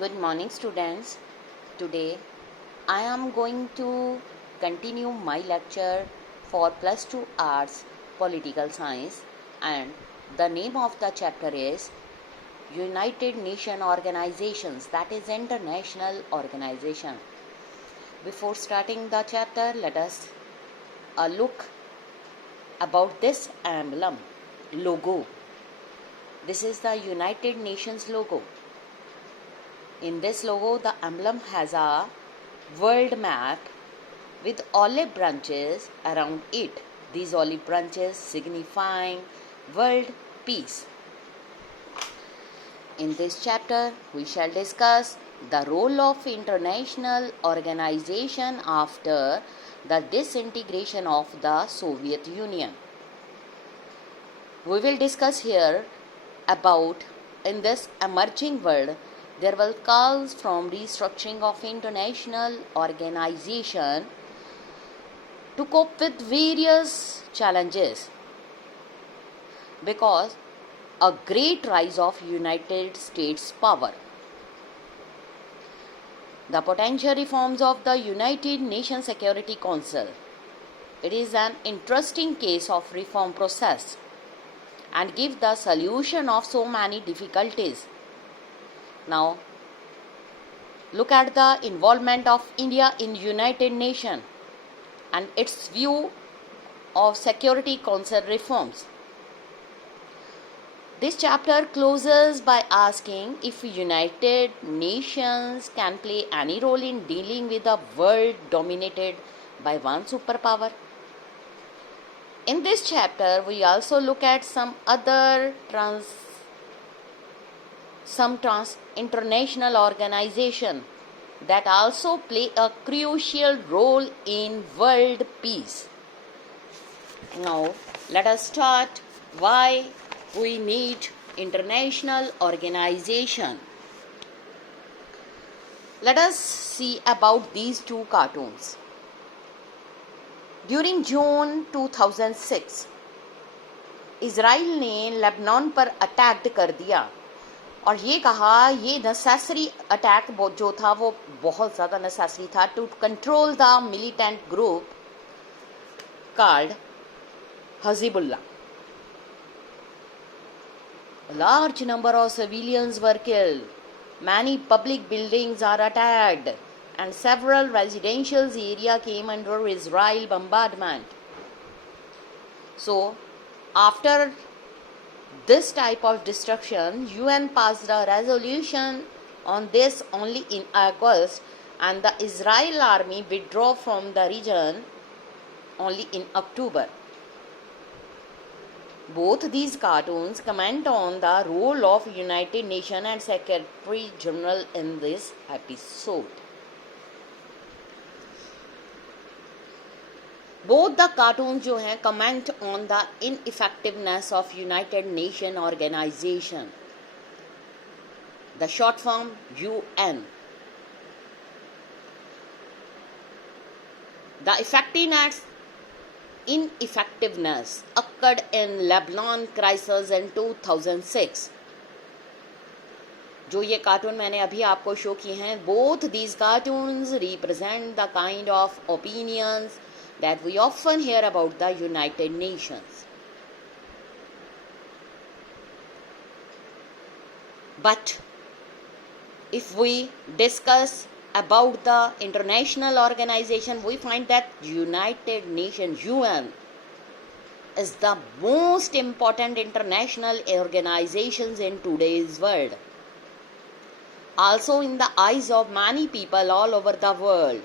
Good morning, students. Today I am going to continue my lecture for plus 2 arts political science, and the name of the chapter is United Nations Organizations, that is international organization. Before starting the chapter, let us look about this emblem logo. This is the United Nations logo. In this logo, the emblem has a world map with olive branches around it. These olive branches signifying world peace. In this chapter, we shall discuss the role of international organization after the disintegration of the Soviet Union. We will discuss here about in this emerging world there will calls from restructuring of international organization to cope with various challenges because a great rise of United States power. The potential reforms of the United Nations Security Council. It is an interesting case of reform process and give the solution of so many difficulties. Now, look at the involvement of India in United Nations and its view of Security Council reforms. This chapter closes by asking if United Nations can play any role in dealing with a world dominated by one superpower. In this chapter, we also look at some other international organization that also play a crucial role in world peace. Now, let us start why we need international organization. Let us see about these two cartoons. During June 2006, Israel ने Lebanon पर attack कर दिया और ये कहा ये necessary attack जो था वो बहुत ज़्यादा नेसेसरी था to control the militant group called Hezbollah. A large number of civilians were killed. Many public buildings are attacked and several residential areas came under Israel bombardment. So, after this type of destruction, UN passed a resolution on this only in August, and the Israel army withdrew from the region only in October. Both these cartoons comment on the role of United Nations and Secretary General in this episode. Both the cartoons जो हैं comment on the ineffectiveness of United Nations organization. The short form UN. The ineffectiveness occurred in Lebanon crisis in 2006. जो ये cartoon मैंने अभी आपको show किए हैं, both these cartoons represent the kind of opinions that we often hear about the United Nations. But if we discuss about the international organization, we find that United Nations UN is the most important international organizations in today's world. Also in the eyes of many people all over the world.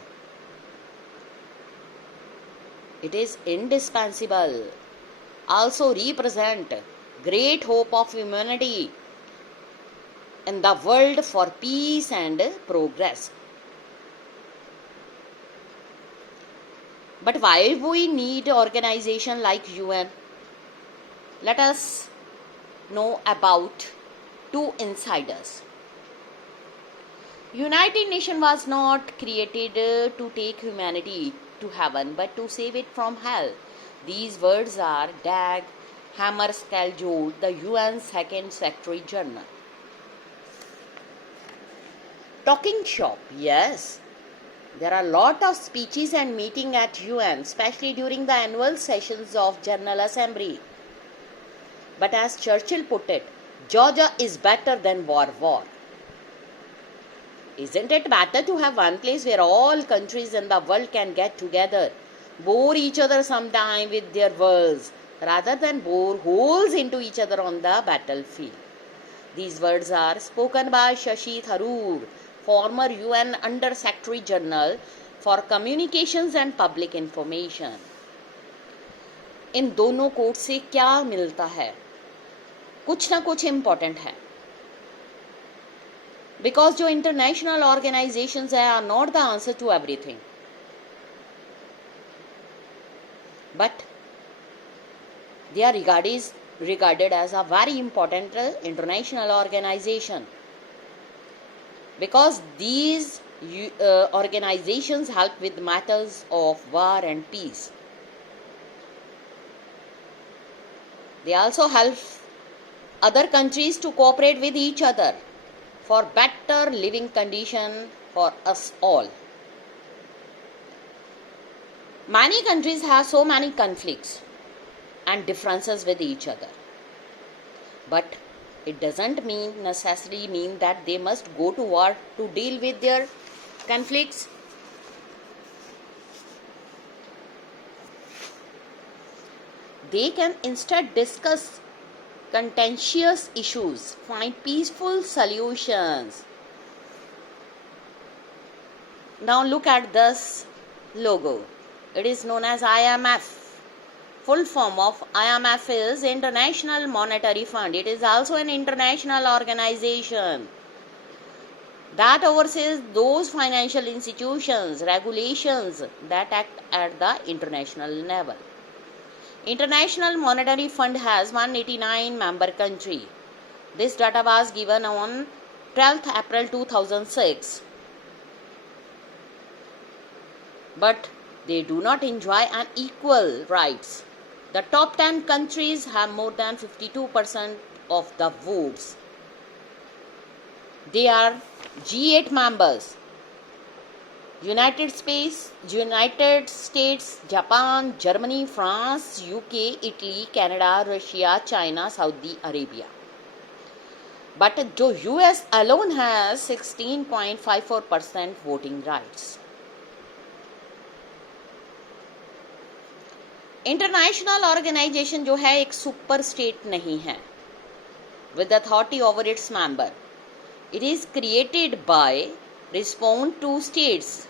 It is indispensable. Also represent great hope of humanity in the world for peace and progress. But why we need organization like UN? Let us know about two insiders. United Nations was not created to take humanity to heaven, but to save it from hell. These words are Dag Hammarskjöld, the UN Second Secretary General. Talking shop, yes. There are a lot of speeches and meetings at UN, especially during the annual sessions of General Assembly. But as Churchill put it, Georgia is better than war. Isn't it better to have one place where all countries in the world can get together, bore each other sometime with their words, rather than bore holes into each other on the battlefield? These words are spoken by Shashi Tharoor, former UN Under Secretary General for Communications and Public Information. इन दोनों coat से क्या मिलता है? कुछ ना कुछ important है. Because जो इंटरनेशनल ऑर्गेनाइजेशंस है are not the answer to everything, but they are regarded as a very important international organization, because these organizations help with matters of war and peace. They also help other countries to cooperate with each other for better living condition for us all. Many countries have so many conflicts and differences with each other, but it doesn't necessarily mean that they must go to war to deal with their conflicts. They can instead discuss contentious issues, find peaceful solutions. Now look at this logo. It is known as IMF. Full form of IMF is International Monetary Fund. It is also an international organization that oversees those financial institutions, regulations that act at the international level. International Monetary Fund has 189 member countries. This data was given on 12th April 2006. But they do not enjoy an equal rights. The top 10 countries have more than 52% of the votes. They are G8 members: United States, Japan, Germany, France, UK, Italy, Canada, Russia, China, Saudi Arabia. But जो US alone has 16.54% voting rights. International organisation जो है एक super state नहीं है with authority over its member. It is created by respond to states.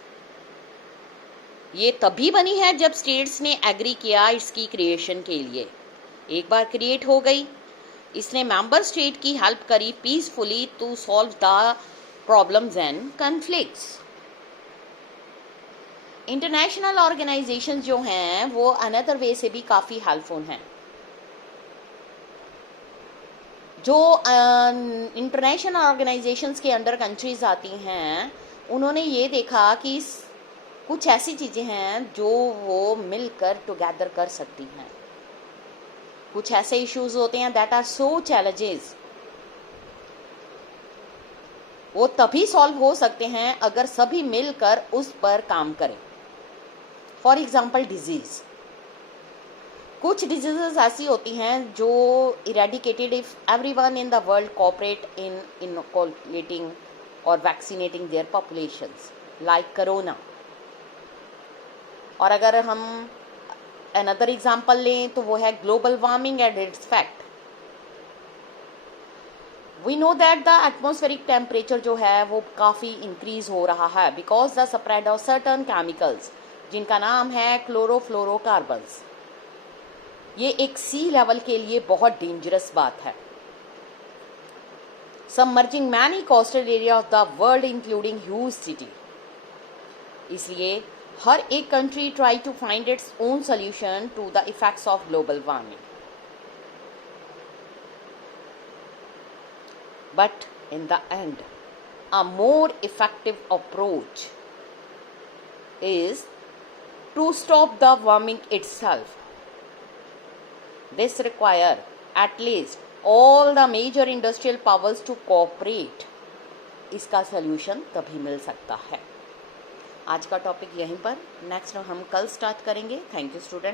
ये तभी बनी है जब स्टेट्स ने एग्री किया इसकी क्रिएशन के लिए. एक बार क्रिएट हो गई, इसने मेंबर स्टेट की हेल्प करी peacefully to solve the problems and conflicts. International organisation जो हैं वो अनदर वे से भी काफ़ी हेल्पफुल हैं. जो इंटरनेशनल ऑर्गेनाइजेशंस के अंडर कंट्रीज आती हैं उन्होंने ये देखा कि कुछ ऐसी चीज़ें हैं जो वो मिलकर टुगेदर कर सकती हैं. कुछ ऐसे इश्यूज होते हैं दैट आर सो चैलेंजेस, वो तभी सॉल्व हो सकते हैं अगर सभी मिलकर उस पर काम करें. For example disease. कुछ डिजीजेस ऐसी होती हैं जो eradicated if everyone in the world cooperate in inoculating और vaccinating their populations, like corona. और अगर हम अनदर एग्जाम्पल लें तो वो है global warming and it's fact. We know that the atmospheric temperature जो है वो काफ़ी इंक्रीज हो रहा है because the spread of certain chemicals जिनका नाम है क्लोरोफ्लोरोकार्बन्स. ये एक सी लेवल के लिए बहुत डेंजरस बात है. Submerging many coastal area of the world including huge city. इसलिए हर एक country try to find its own solution to the effects of global warming. But in the end, a more effective approach is to stop the warming itself. This requires at least all the major industrial powers to cooperate इसका solution तभी मिल सकता है। आज का topic यहीं पर, next हम कल स्टार्ट करेंगे। Thank you students.